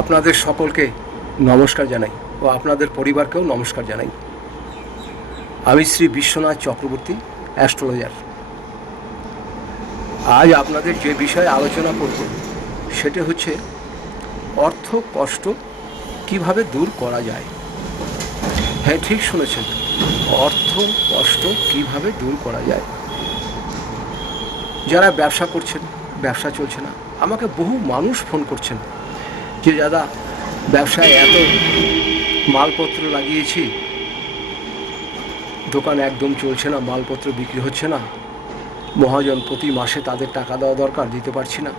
আপনাদের সকলকে নমস্কার জানাই ও আপনাদের পরিবারকেও নমস্কার জানাই। আমি শ্রী বিশ্বনাথ চক্রবর্তী, অ্যাস্ট্রোলজার। আজ আপনাদের যে বিষয়ে আলোচনা করব, সেটা হচ্ছে অর্থ কষ্ট কীভাবে দূর করা যায়। হ্যাঁ ঠিক শুনেছেন, অর্থ কষ্ট কীভাবে দূর করা যায়। যারা ব্যবসা করছেন, ব্যবসা চলছে না, আমাকে বহু মানুষ ফোন করছেন যে দাদা ব্যবসায় এত মালপত্র লাগিয়েছি, দোকান একদম চলছে না, মালপত্র বিক্রি হচ্ছে না, মহাজন প্রতি মাসে তাদের টাকা দেওয়া দরকার, দিতে পারছি না।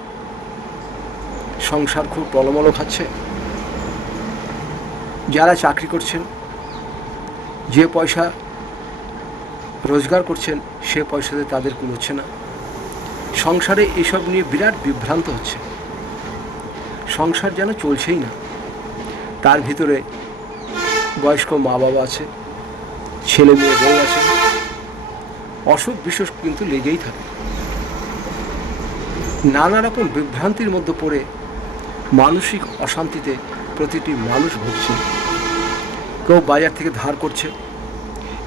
সংসার খুব টলমলো খাচ্ছে। যারা চাকরি করছেন, যে পয়সা রোজগার করছেন, সে পয়সাতে তাদের কুলোচ্ছে না। সংসারে এসব নিয়ে বিরাট বিভ্রান্ত হচ্ছে। সংসার যেন চলছেই না। তার ভিতরে বয়স্ক মা বাবা আছে, ছেলে মেয়ে বউ আছে। অসুখ বিসুখ কিন্তু লেগেই থাকে। নানা রকম বিভ্রান্তির মধ্যে পড়ে মানসিক অশান্তিতে প্রতিটি মানুষ ভুগছে। কেউ বাজার থেকে ধার করছে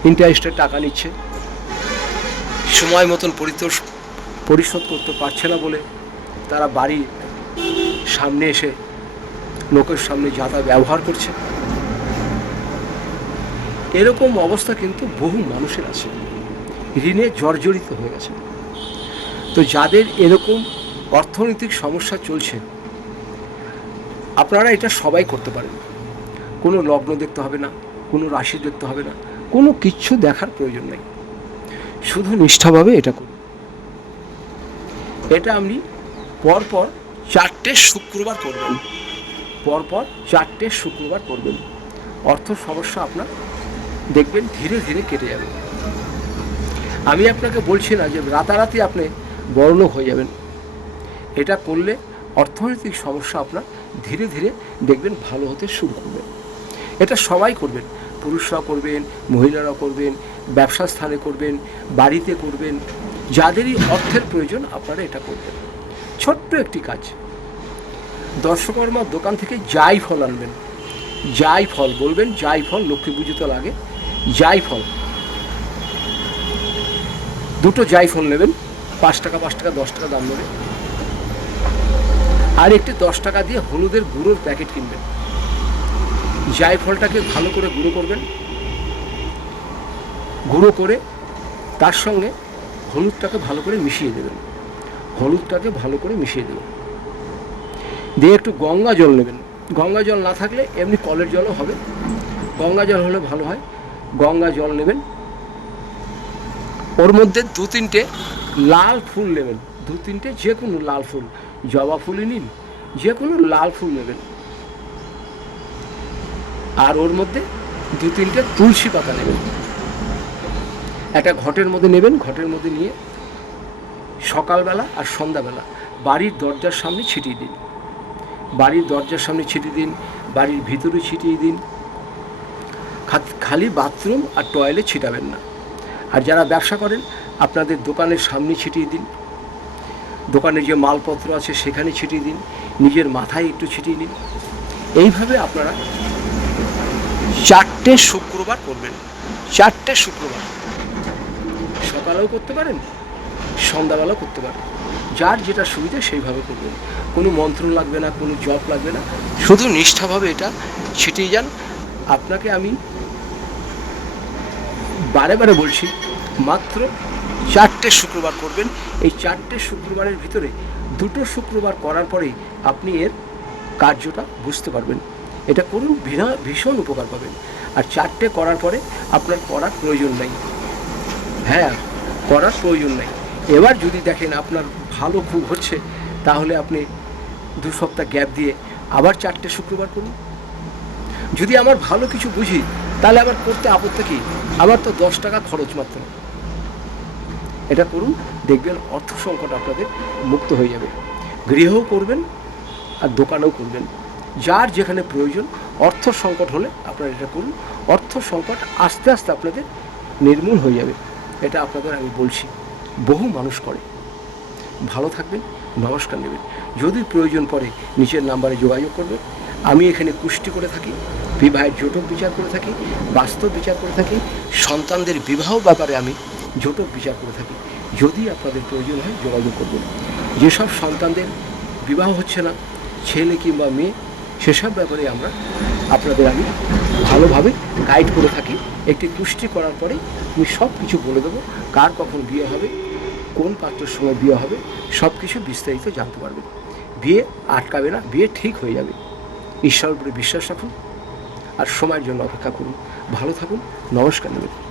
ইন্টারেস্টের টাকা নিচ্ছে। সময় মতন পরিতোষ পরিশোধ করতে পারছে না বলে তারা বাড়ি সামনে এসে লোকের সামনে যাতা ব্যবহার করছে। এরকম অবস্থা কিন্তু বহু মানুষের আছে। ঋণে জর্জরিত হয়ে গেছে। তো যাদের এরকম অর্থনৈতিক সমস্যা চলছে, আপনারা এটা সবাই করতে পারেন। কোনো লগ্ন দেখতে হবে না, কোনো রাশি দেখতে হবে না, কোনো কিচ্ছু দেখার প্রয়োজন নেই। শুধু নিষ্ঠাভাবে এটা করুন। এটা আপনি পরপর চারটে শুক্রবার করবেন। পরপর চারটে শুক্রবার করবেন। অর্থ সমস্যা আপনার, দেখবেন ধীরে ধীরে কেটে যাবে। আমি আপনাকে বলছি না যে রাতারাতি আপনি বড়লোক হয়ে যাবেন। এটা করলে অর্থনৈতিক সমস্যা আপনার ধীরে ধীরে দেখবেন ভালো হতে শুরু করবে। এটা সবাই করবেন। পুরুষরা করবেন মহিলারা করবেন, ব্যবসা স্থানে করবেন, বাড়িতে করবেন। যাদেরই অর্থের প্রয়োজন আপনারা এটা করবেন। ছোট্ট একটি কাজ। দর্শকর্মার দোকান থেকে যাই ফল আনবেন। যাই ফল বলবেন, যাই ফল লক্ষ্মী পুজোতে লাগে, যাই ফল। দুটো যাই ফল নেবেন, পাঁচ টাকা পাঁচ টাকা, দশ টাকা দাম নেবে। আর একটি দশ টাকা দিয়ে হলুদের গুঁড়োর প্যাকেট কিনবেন। যাই ফলটাকে ভালো করে গুঁড়ো করবেন। গুঁড়ো করে তার সঙ্গে হলুদটাকে ভালো করে মিশিয়ে দেবেন। হলুদটাকে ভালো করে মিশিয়ে দেবেন। দিয়ে একটু গঙ্গা জল নেবেন। গঙ্গা জল না থাকলে এমনি কলের জলও হবে। গঙ্গা জল হলে ভালো হয়। গঙ্গা জল নেবেন। ওর মধ্যে দু তিনটে লাল ফুল নেবেন। দু তিনটে যে কোনো লাল ফুল। জবা ফুলই নিন। যে কোনো লাল ফুল নেবেন। আর ওর মধ্যে দু তিনটে তুলসী পাতা নেবেন। একটা ঘটের মধ্যে নেবেন। ঘটের মধ্যে নিয়ে সকালবেলা আর সন্ধ্যাবেলা বাড়ির দরজার সামনে ছিটিয়ে দিন। বাড়ির দরজার সামনে ছিটিয়ে দিন, বাড়ির ভিতরে ছিটিয়ে দিন। খালি বাথরুম আর টয়লেট ছিটাবেন না। আর যারা ব্যবসা করেন, আপনাদের দোকানের সামনে ছিটিয়ে দিন। দোকানে যে মালপত্র আছে, সেখানে ছিটিয়ে দিন। নিজের মাথায় একটু ছিটিয়ে দিন এইভাবে আপনারা চারটে শুক্রবার করবেন। চারটে শুক্রবার। সকালেও করতে পারেন? সন্ধ্যাবেলাও করতে পারেন যার যেটা সুবিধা সেইভাবে করবেন কোনো মন্ত্র লাগবে না, কোনো জপ লাগবে না। শুধু নিষ্ঠাভাবে এটা ছিটিয়ে যান আপনাকে আমি বারে বারে বলছি, মাত্র চারটে শুক্রবার করবেন। এই চারটে শুক্রবারের ভিতরে দুটো শুক্রবার করার পরেই আপনি এর কার্যটা বুঝতে পারবেন। এটা করুন ভীষণ উপকার পাবেন। আর চারটে করার পরে আপনার করার প্রয়োজন নেই। হ্যাঁ করার প্রয়োজন নেই। এবার যদি দেখেন আপনার ভালো খুব হচ্ছে, তাহলে আপনি দু সপ্তাহ গ্যাপ দিয়ে আবার চারটে শুক্রবার করুন। যদি আমার ভালো কিছু বুঝি, তাহলে আবার করতে আপত্তি কি? আমার তো দশ টাকা খরচ মাত্র। এটা করুন, দেখবেন অর্থ সংকট আপনাদের মুক্ত হয়ে যাবে। গৃহও করবেন আর দোকানেও করবেন। যার যেখানে প্রয়োজন অর্থ সংকট হলে আপনারা এটা করুন। অর্থ সংকট আস্তে আস্তে আপনাদের নির্মূল হয়ে যাবে। এটা আপনাদের আমি বলছি। বহু মানুষ করে। ভালো থাকবেন, নমস্কার নেবেন। যদি প্রয়োজন পড়ে, নিচের নাম্বারে যোগাযোগ করবেন। আমি এখানে কুষ্টি করে থাকি, বিবাহের জোটক বিচার করে থাকি, বাস্তব বিচার করে থাকি, সন্তানদের বিবাহ ব্যাপারে আমি জোটক বিচার করে থাকি। যদি আপনাদের প্রয়োজন হয়, যোগাযোগ করবেন। যেসব সন্তানদের বিবাহ হচ্ছে না, ছেলে কিংবা মেয়ে, সেসব ব্যাপারে আমরা আপনাদের আমি ভালোভাবে গাইড করে থাকি। একটি পুষ্টি করার পরে আমি সব কিছু বলে দেবো, কার কখন বিয়ে হবে, কোন পাত্রের সময় বিয়ে হবে, সব কিছু বিস্তারিত জানতে পারবে। বিয়ে আটকাবে না, বিয়ে ঠিক হয়ে যাবে। ঈশ্বরের উপরে বিশ্বাস রাখুন আর সময়ের জন্য অপেক্ষা করুন। ভালো থাকুন, নমস্কার। নেবেন